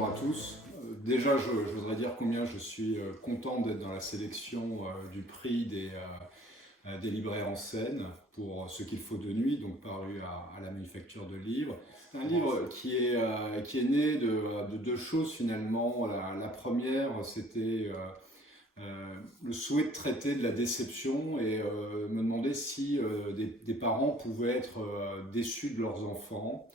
bonjour à tous. Déjà, je voudrais dire combien je suis content d'être dans la sélection du prix des libraires en scène pour Ce qu'il faut de nuit, donc paru à la Manufacture de Livres. C'est un livre qui est né de deux choses finalement. La première, c'était le souhait de traiter de la déception et me demander si des parents pouvaient être déçus de leurs enfants.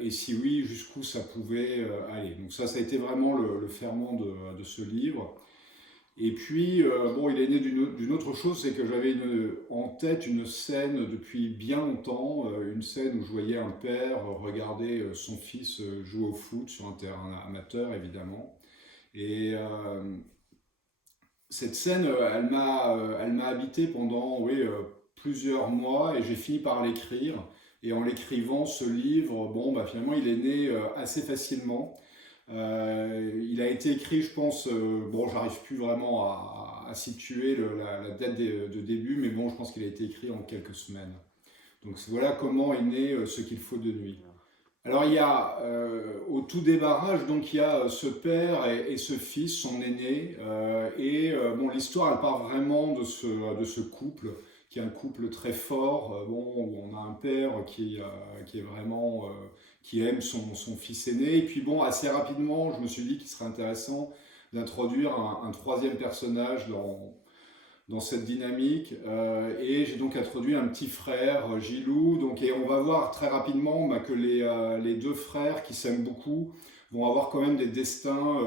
Et si oui, jusqu'où ça pouvait aller. Donc ça a été vraiment le ferment de ce livre. Et puis, bon, il est né d'une autre chose, c'est que j'avais en tête une scène depuis bien longtemps, une scène où je voyais un père regarder son fils jouer au foot sur un terrain amateur, évidemment. Et cette scène, elle m'a habité pendant, oui, plusieurs mois et j'ai fini par l'écrire. Et en l'écrivant, ce livre, bon, bah, finalement, il est né assez facilement. Il a été écrit, je pense, bon, j'arrive plus vraiment à situer la date de début, mais bon, je pense qu'il a été écrit en quelques semaines. Donc voilà comment est né Ce qu'il faut de nuit. Alors il y a, au tout démarrage, donc il y a ce père et ce fils, son aîné, bon, l'histoire elle part vraiment de ce couple, qui est un couple très fort, bon, où on a un père qui est vraiment, qui aime son fils aîné, et puis bon, assez rapidement, je me suis dit qu'il serait intéressant d'introduire un troisième personnage dans cette dynamique. Et j'ai donc introduit un petit frère, Gilou. Donc, et on va voir très rapidement que les deux frères qui s'aiment beaucoup vont avoir quand même des destins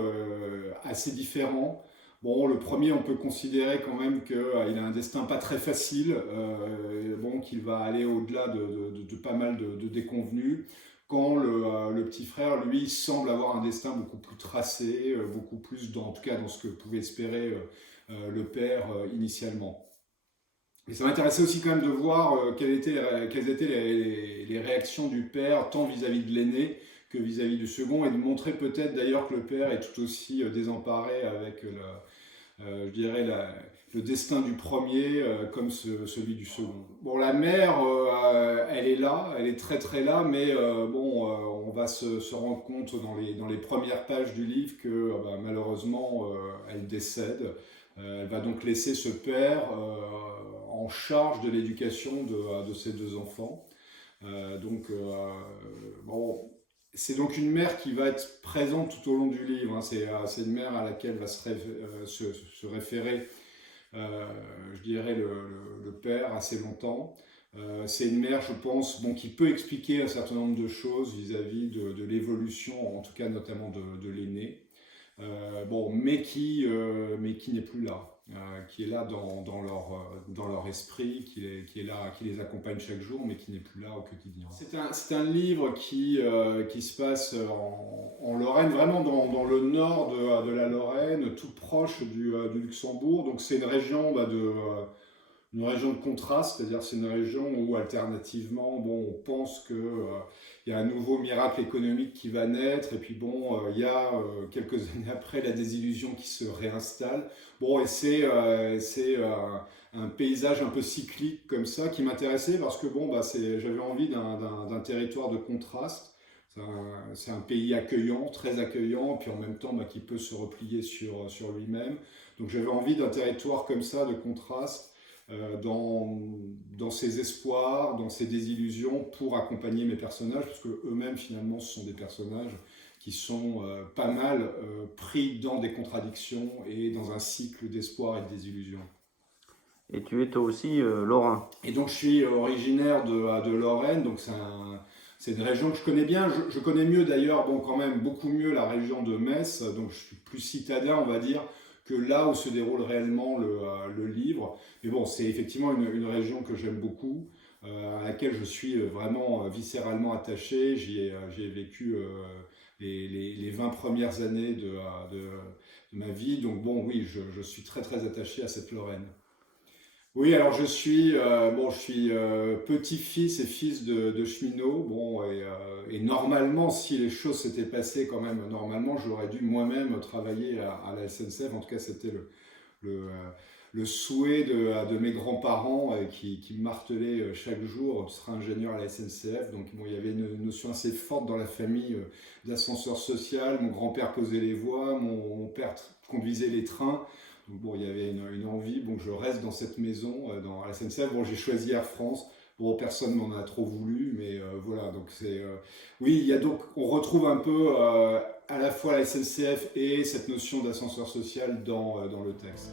assez différents. Bon, le premier, on peut considérer quand même qu'il a un destin pas très facile, bon, qu'il va aller au-delà de pas mal de déconvenues, quand le petit frère, lui, semble avoir un destin beaucoup plus tracé, beaucoup plus, en tout cas dans ce que pouvait espérer le père initialement. Et ça m'intéressait aussi quand même de voir quelles étaient les réactions du père, tant vis-à-vis de l'aîné que vis-à-vis du second, et de montrer peut-être d'ailleurs que le père est tout aussi désemparé avec je dirais le destin du premier comme celui du second. Bon, la mère, elle est là, elle est très très là, mais bon, on va se rendre compte dans les premières pages du livre que bah, malheureusement, elle décède. Elle va donc laisser ce père en charge de l'éducation de ses deux enfants. Bon, c'est donc une mère qui va être présente tout au long du livre. Hein. C'est une mère à laquelle va se référer, je dirais, le père assez longtemps. C'est une mère, je pense, bon, qui peut expliquer un certain nombre de choses vis-à-vis de l'évolution, en tout cas notamment de l'aîné. Bon, mais qui n'est plus là, qui est là dans leur esprit, qui est là, qui les accompagne chaque jour, mais qui n'est plus là au quotidien. C'est un livre qui se passe en Lorraine, vraiment dans le nord de la Lorraine, tout proche du Luxembourg. Donc c'est une région une région de contraste, c'est-à-dire c'est une région où alternativement, bon, on pense que il y a un nouveau miracle économique qui va naître, et puis bon, il y a quelques années après la désillusion qui se réinstalle. Bon, et c'est un paysage un peu cyclique comme ça qui m'intéressait parce que bon, bah, j'avais envie d'un territoire de contraste. C'est un pays accueillant, très accueillant, puis en même temps bah, qui peut se replier sur lui-même. Donc j'avais envie d'un territoire comme ça, de contraste, dans ses espoirs, dans ses désillusions, pour accompagner mes personnages, parce que eux-mêmes finalement ce sont des personnages qui sont pas mal pris dans des contradictions et dans un cycle d'espoir et de désillusion. Et tu es toi aussi lorrain. Et donc je suis originaire de Lorraine, donc c'est une région que je connais bien. Je connais mieux d'ailleurs, bon quand même beaucoup mieux la région de Metz, donc je suis plus citadin on va dire, que là où se déroule réellement le livre. Mais bon, c'est effectivement une région que j'aime beaucoup, à laquelle je suis vraiment viscéralement attaché. J'y ai vécu les 20 premières années de ma vie. Donc bon, oui, je suis très très attaché à cette Lorraine. Oui, alors je suis, petit-fils et fils de cheminot. Bon, et normalement, si les choses s'étaient passées quand même normalement, j'aurais dû moi-même travailler à la SNCF. En tout cas, c'était le, le souhait de mes grands-parents qui me martelaient chaque jour, tu seras ingénieur à la SNCF. Donc bon, il y avait une notion assez forte dans la famille d'ascenseur social. Mon grand-père causait les voies, mon père conduisait les trains. Donc bon, il y avait une envie, bon, que je reste dans cette maison, dans la SNCF. Bon, j'ai choisi Air France. Bon, personne m'en a trop voulu, mais voilà. Donc c'est, oui, il y a donc, on retrouve un peu à la fois la SNCF et cette notion d'ascenseur social dans le texte.